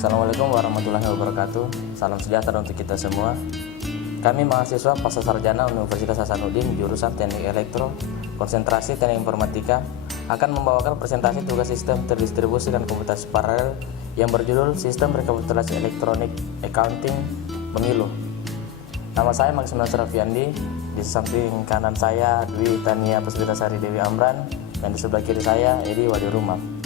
Assalamualaikum warahmatullahi wabarakatuh. Salam sejahtera untuk kita semua. Kami mahasiswa Pascasarjana Universitas Hasanuddin jurusan Teknik Elektro, konsentrasi Teknik Informatika, akan membawakan presentasi tugas sistem terdistribusi dan komputasi paralel yang berjudul Sistem Rekapitulasi Elektronik Accounting Pemilu. Nama saya Maximal Serafiandi, di samping kanan saya Dwi Tania Puspitasari Dewi Amran, dan di sebelah kiri saya Edi Wadirumam.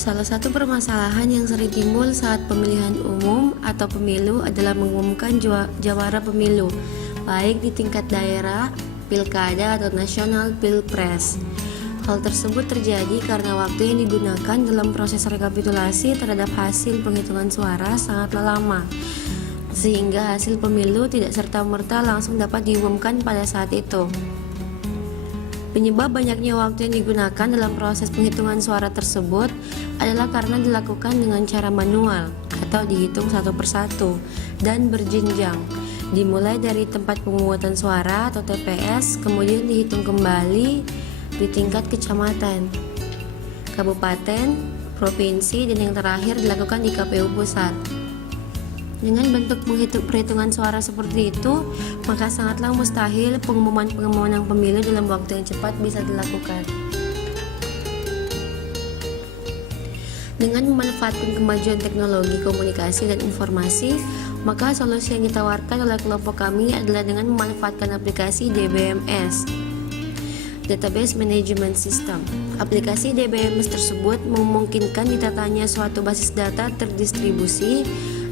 Salah satu permasalahan yang sering timbul saat pemilihan umum atau pemilu adalah mengumumkan jawara pemilu, baik di tingkat daerah, pilkada atau nasional pilpres. Hal tersebut terjadi karena waktu yang digunakan dalam proses rekapitulasi terhadap hasil penghitungan suara sangatlah lama, sehingga hasil pemilu tidak serta-merta langsung dapat diumumkan pada saat itu. Penyebab banyaknya waktu yang digunakan dalam proses penghitungan suara tersebut adalah karena dilakukan dengan cara manual atau dihitung satu persatu dan berjenjang, dimulai dari tempat pemungutan suara atau TPS, kemudian dihitung kembali di tingkat kecamatan, kabupaten, provinsi, dan yang terakhir dilakukan di KPU pusat. Dengan bentuk perhitungan suara seperti itu, maka sangatlah mustahil pengumuman pemilu dalam waktu yang cepat bisa dilakukan. Dengan memanfaatkan kemajuan teknologi komunikasi dan informasi, maka solusi yang ditawarkan oleh kelompok kami adalah dengan memanfaatkan aplikasi DBMS, Database Management System. Aplikasi DBMS tersebut memungkinkan ditatanya suatu basis data terdistribusi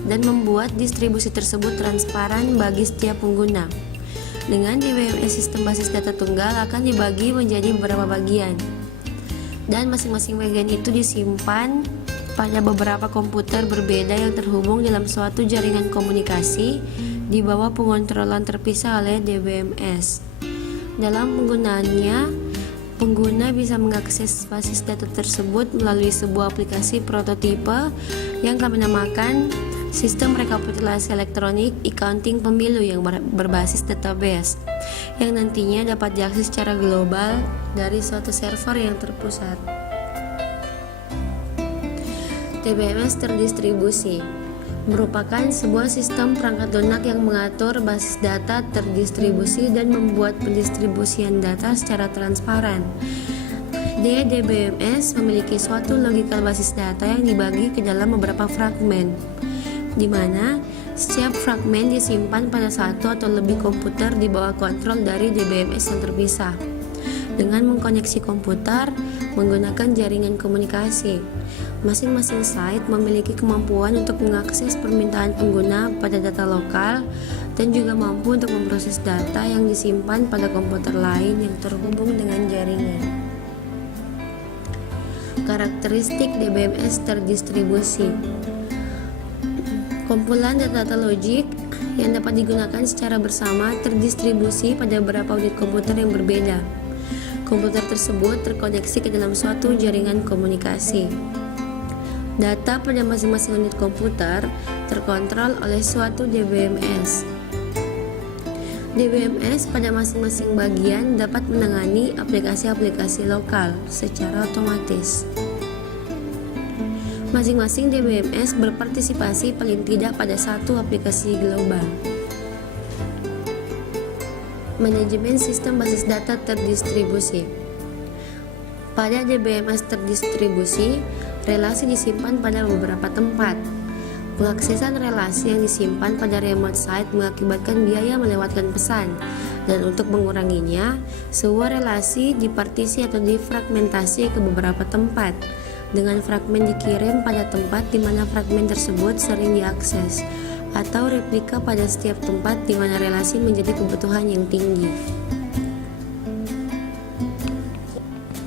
dan membuat distribusi tersebut transparan bagi setiap pengguna. Dengan DBMS, sistem basis data tunggal akan dibagi menjadi beberapa bagian, dan masing-masing bagian itu disimpan pada beberapa komputer berbeda yang terhubung dalam suatu jaringan komunikasi di bawah pengontrolan terpisah oleh DBMS. Dalam penggunaannya, pengguna bisa mengakses basis data tersebut melalui sebuah aplikasi prototipe yang kami namakan Sistem Rekapitulasi Elektronik Accounting Pemilu yang berbasis database, yang nantinya dapat diakses secara global dari suatu server yang terpusat. DBMS terdistribusi merupakan sebuah sistem perangkat lunak yang mengatur basis data terdistribusi dan membuat pendistribusian data secara transparan. DBMS memiliki suatu logikal basis data yang dibagi ke dalam beberapa fragmen, di mana setiap fragmen disimpan pada satu atau lebih komputer di bawah kontrol dari DBMS yang terpisah. Dengan mengkoneksi komputer menggunakan jaringan komunikasi, masing-masing site memiliki kemampuan untuk mengakses permintaan pengguna pada data lokal dan juga mampu untuk memproses data yang disimpan pada komputer lain yang terhubung dengan jaringan. Karakteristik DBMS terdistribusi: kumpulan data logik yang dapat digunakan secara bersama terdistribusi pada beberapa unit komputer yang berbeda. Komputer tersebut terkoneksi ke dalam suatu jaringan komunikasi. Data pada masing-masing unit komputer terkontrol oleh suatu DBMS. DBMS pada masing-masing bagian dapat menangani aplikasi-aplikasi lokal secara otomatis. Masing-masing DBMS berpartisipasi paling tidak pada satu aplikasi global. Manajemen sistem basis data terdistribusi. Pada DBMS terdistribusi, relasi disimpan pada beberapa tempat. Pengaksesan relasi yang disimpan pada remote site mengakibatkan biaya melewatkan pesan, dan untuk menguranginya, sebuah relasi dipartisi atau difragmentasi ke beberapa tempat, dengan fragmen dikirim pada tempat di mana fragmen tersebut sering diakses, atau replika pada setiap tempat di mana relasi menjadi kebutuhan yang tinggi.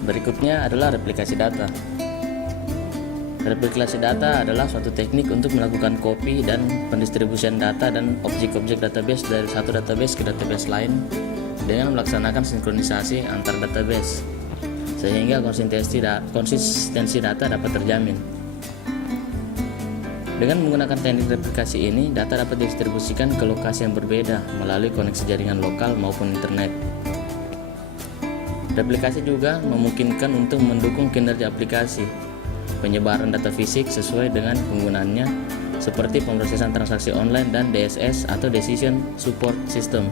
Berikutnya adalah replikasi data. Replikasi data adalah suatu teknik untuk melakukan copy dan pendistribusian data dan objek-objek database dari satu database ke database lain dengan melaksanakan sinkronisasi antar database, sehingga konsistensi data dapat terjamin. Dengan menggunakan teknik replikasi ini, data dapat didistribusikan ke lokasi yang berbeda melalui koneksi jaringan lokal maupun internet. Replikasi juga memungkinkan untuk mendukung kinerja aplikasi, penyebaran data fisik sesuai dengan penggunaannya, seperti pemrosesan transaksi online dan DSS atau Decision Support System,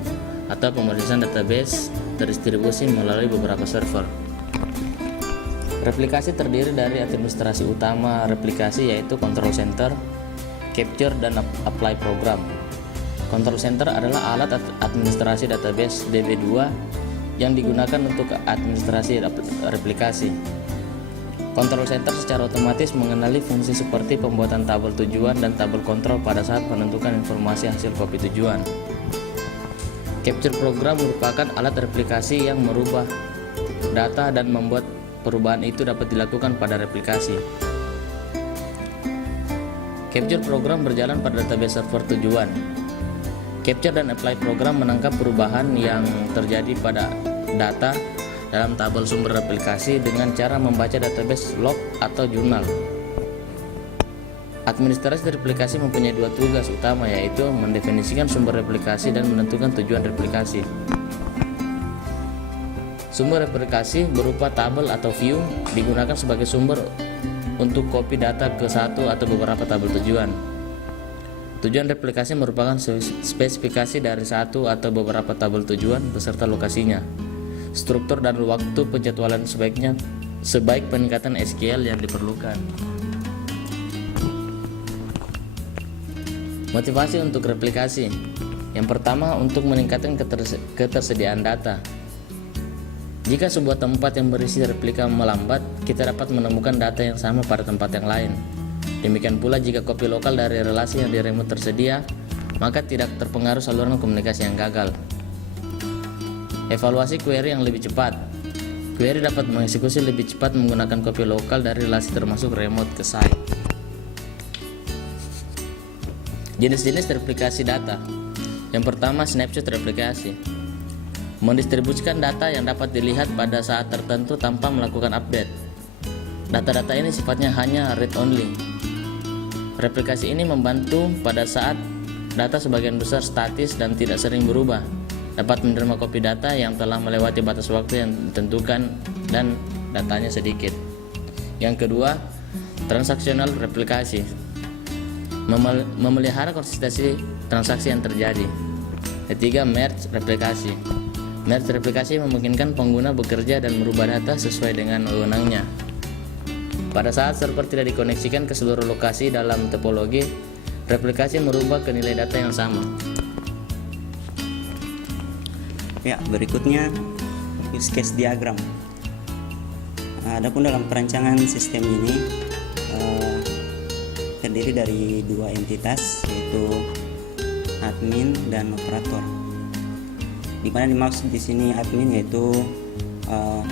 atau pemrosesan database terdistribusi melalui beberapa server. Replikasi terdiri dari administrasi utama replikasi, yaitu control center, capture, dan apply program. Control center adalah alat administrasi database DB2 yang digunakan untuk administrasi replikasi. Control center secara otomatis mengenali fungsi seperti pembuatan tabel tujuan dan tabel kontrol pada saat menentukan informasi hasil copy tujuan. Capture program merupakan alat replikasi yang merubah data dan membuat perubahan itu dapat dilakukan pada replikasi. Capture program berjalan pada database server tujuan. Capture dan apply program menangkap perubahan yang terjadi pada data dalam tabel sumber replikasi dengan cara membaca database log atau jurnal. Administrasi replikasi mempunyai dua tugas utama, yaitu mendefinisikan sumber replikasi dan menentukan tujuan replikasi. Sumber replikasi berupa tabel atau view digunakan sebagai sumber untuk copy data ke satu atau beberapa tabel tujuan. Tujuan replikasi merupakan spesifikasi dari satu atau beberapa tabel tujuan beserta lokasinya, struktur dan waktu penjadwalan sebaik peningkatan SQL yang diperlukan. Motivasi untuk replikasi. Yang pertama, untuk meningkatkan ketersediaan data. Jika sebuah tempat yang berisi replika melambat, kita dapat menemukan data yang sama pada tempat yang lain. Demikian pula jika copy lokal dari relasi yang di remote tersedia, maka tidak terpengaruh saluran komunikasi yang gagal. Evaluasi query yang lebih cepat. Query dapat mengeksekusi lebih cepat menggunakan copy lokal dari relasi termasuk remote ke site. Jenis-jenis replikasi data. Yang pertama, snapshot replikasi. Mendistribusikan data yang dapat dilihat pada saat tertentu tanpa melakukan update. Data-data ini sifatnya hanya read only. Replikasi ini membantu pada saat data sebagian besar statis dan tidak sering berubah, dapat menerima copy data yang telah melewati batas waktu yang ditentukan dan datanya sedikit. Yang kedua, transaksional replikasi. Memelihara konsistensi transaksi yang terjadi. Ketiga, merge replikasi. Merge replikasi memungkinkan pengguna bekerja dan merubah data sesuai dengan wewenangnya. Pada saat server tidak dikoneksikan ke seluruh lokasi dalam topologi, replikasi merubah ke nilai data yang sama. Ya, berikutnya use case diagram. Adapun dalam perancangan sistem ini terdiri dari dua entitas, yaitu admin dan operator. Di mana dimaksud di sini admin yaitu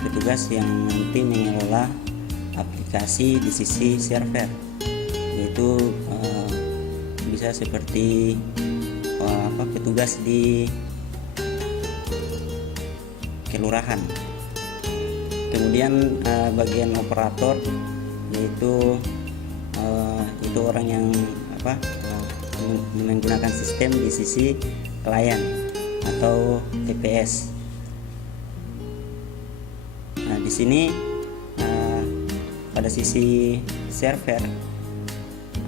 petugas yang nanti mengelola aplikasi di sisi server, yaitu bisa seperti petugas di kelurahan. Kemudian bagian operator yaitu itu orang yang menggunakan sistem di sisi klien atau TPS. Nah, di sini pada sisi server,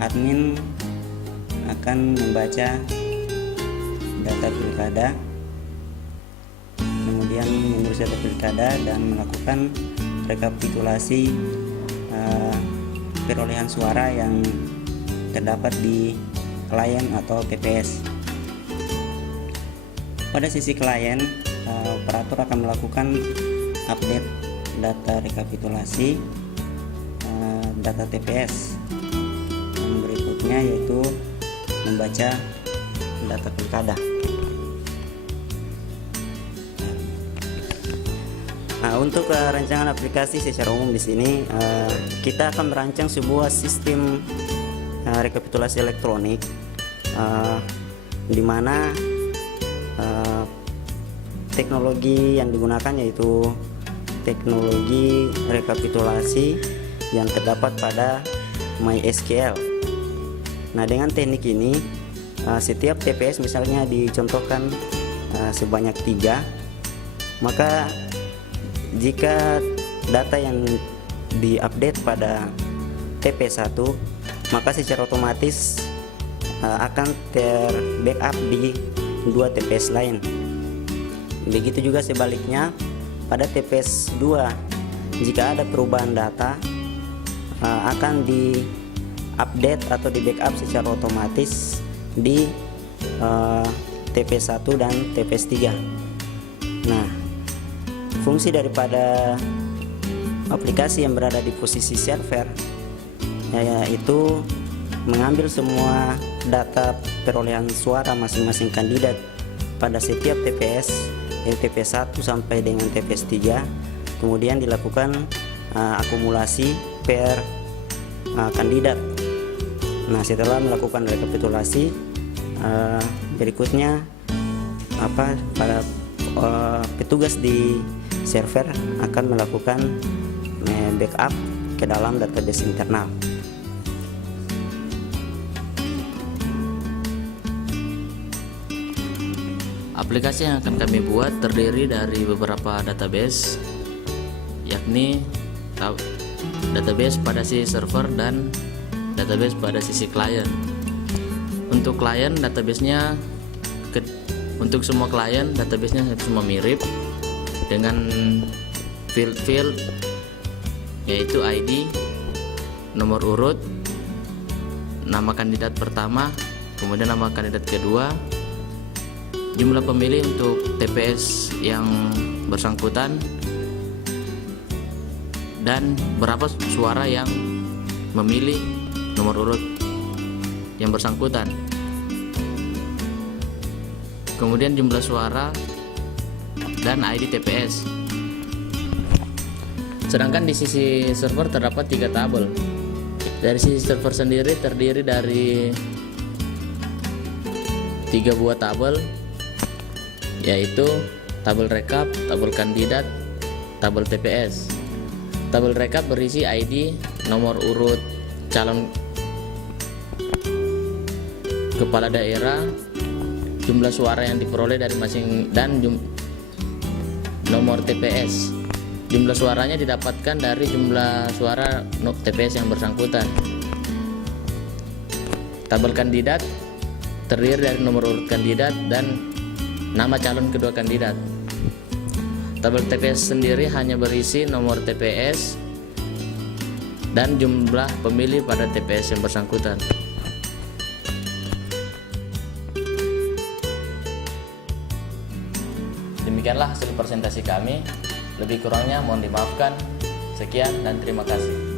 admin akan membaca data pilkada, kemudian mengurus data pilkada dan melakukan rekapitulasi perolehan suara yang terdapat di klien atau TPS. Pada sisi klien, operator akan melakukan update data rekapitulasi data TPS. Yang berikutnya yaitu membaca data pilkada. Nah, untuk rancangan aplikasi secara umum di sini kita akan merancang sebuah sistem rekapitulasi elektronik di mana teknologi yang digunakan yaitu teknologi rekapitulasi yang terdapat pada MySQL. Nah, dengan teknik ini setiap TPS misalnya dicontohkan sebanyak 3, maka jika data yang diupdate pada TP1, maka secara otomatis akan ter-backup di 2 TPS lain. Begitu juga sebaliknya pada TPS 2, jika ada perubahan data akan di-update atau di-backup secara otomatis di TPS 1 dan TPS 3. Nah, fungsi daripada aplikasi yang berada di posisi server yaitu mengambil semua data perolehan suara masing-masing kandidat pada setiap TPS, dari TPS 1 sampai dengan TPS 3, kemudian dilakukan akumulasi per kandidat. Nah, setelah melakukan rekapitulasi, berikutnya para petugas di server akan melakukan backup ke dalam database internal. Aplikasi yang akan kami buat terdiri dari beberapa database, yakni database pada sisi server dan database pada sisi klien. Untuk klien, databasenya untuk semua klien databasenya semua mirip dengan field yaitu ID, nomor urut, nama kandidat pertama, kemudian nama kandidat kedua, jumlah pemilih untuk TPS yang bersangkutan, dan berapa suara yang memilih nomor urut yang bersangkutan, kemudian jumlah suara dan ID TPS. Sedangkan di sisi server terdapat 3 tabel. Dari sisi server sendiri terdiri dari 3 buah tabel, yaitu tabel rekap, tabel kandidat, tabel TPS. Tabel rekap berisi ID, nomor urut calon kepala daerah, jumlah suara yang diperoleh dari masing dan nomor TPS. Jumlah suaranya didapatkan dari jumlah suara TPS yang bersangkutan. Tabel kandidat terdiri dari nomor urut kandidat dan nama calon kedua kandidat. Tabel TPS sendiri hanya berisi nomor TPS dan jumlah pemilih pada TPS yang bersangkutan. Demikianlah hasil presentasi kami. Lebih kurangnya mohon dimaafkan. Sekian dan terima kasih.